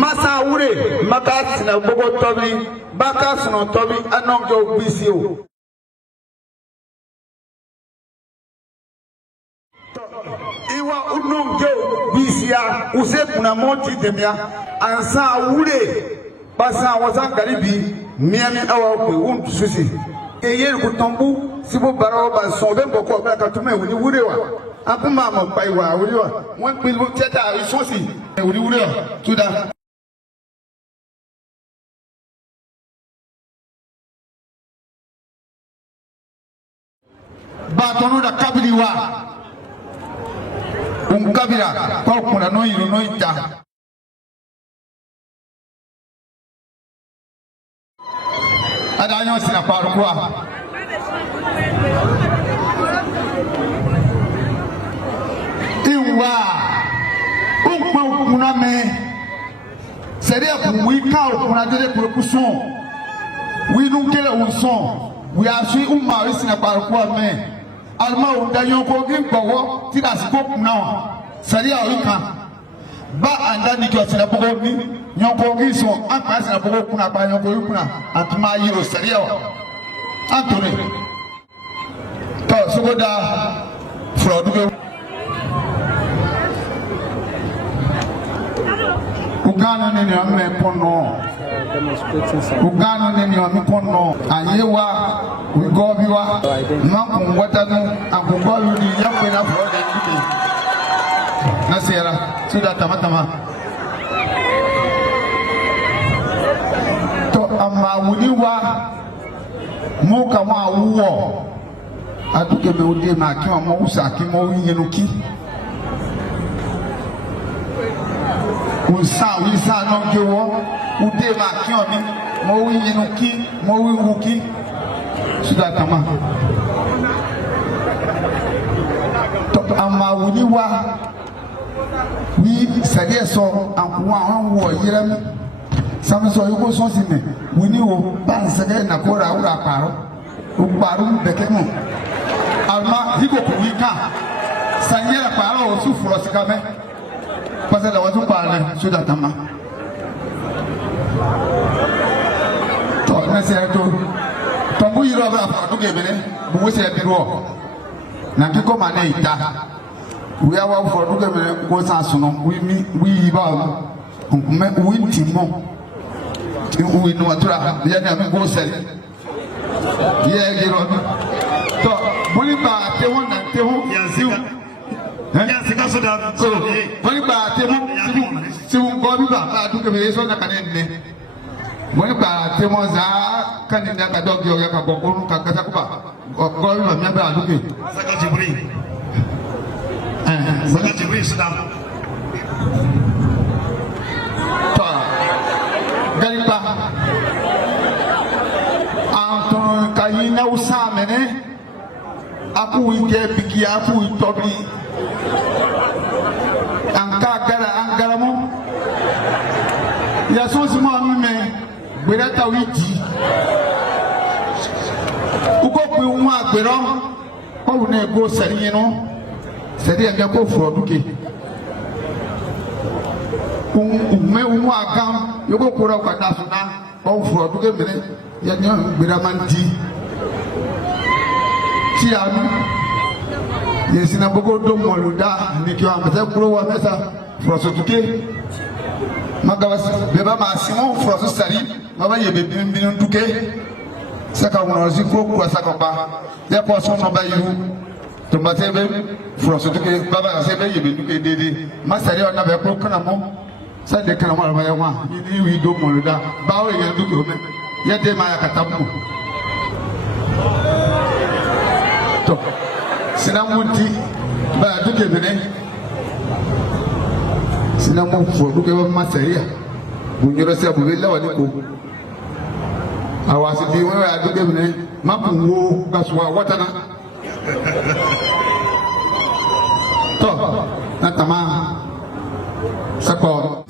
masa wure maka sina bogo tobi baka sino tobi anongo bisio iwa unongo bisia use kuna moti demia ansa wure pasa wasan garibi miami awa ko un susi eye ku tombu sibo baro ba so be boko ba ka tume wuri wure wa akuma mo pa iwa wuri wa won pe lu teta isosi wuri wure wa tuda ba tono da kabiri wa kabira kwa kuna no yiro no ita ada nyo sina paru kwa iwa kuna me seria ku wika kuna dele ku son wi nu kele unson wi asu umma wi sina paru kwa me alma o danyo ko gi gbowo ti da siko kuna seria o kan ba anda ni ko sina bogo ni nyoko gi so apa sina bogo kuna ba nyoko kuna atuma yi o seria o antone to sugoda frodugo ugano ne ni ame pono ugano ne ni ame pono ayewa ugobiwa makun watanu agogo ni yakwe na frodo ni na sera suda tamatama to amma wuniwa mo kama wuwo aduke me ode ma ki mo usa ki mo yenuki unsa wisa no gewo ude ma ki o mi mo yenuki mo wuki suda tama to amma wuniwa wi sade so anwa anwo yiram samso yugo so sime wuni wo ban sade na ko ra ura paro o paro bekemo alma higo ko wika sanyera paro o su furo sikame pasa da watu pale suda tama to na se to bu yiro ba fa do gebele bu se biro na kiko mane ita we are one for do gebele ko san suno we ba me we ntimo we no atura ya na me go sel ye giro to boni ba te won na te ho yanziu yanzi ka so da so boni ba te mo si un go bi ba do gebele so na kanenne boni ba te mo za kanina ka dogi o ya ka bokonu ka kasa kuba go bi ba mi ba do ke saka jibri saka jibri so da gariba anton kayina usamene aku ike biki aku itobi anka angara mo ya so si mo me gberata wiji uko pe won agbero o na ego sari no sari e ko froduke ume umu akam yoko kura kwata suna ko froduke mene ya nya gberamanti ti anu yesina bogo do moluda ni ki amse kuro wa mesa frosotuke magawas beba ma simon froso sari baba ye be bin duke saka wono si kuro kura saka ba ya ko so no ba yiru to matebe frosotuke baba se be ye be duke dede masari ona be kuro kana mo sade kana mo ba ya wa ni wi do moluda bawo ye duke me ye de ma ya katabu to sinamuti ba duke bene sinamu fo duke ba masaria bunyoro se bu bela wani ko awasi bi wa duke bene mapu wo baswa watana to natama sako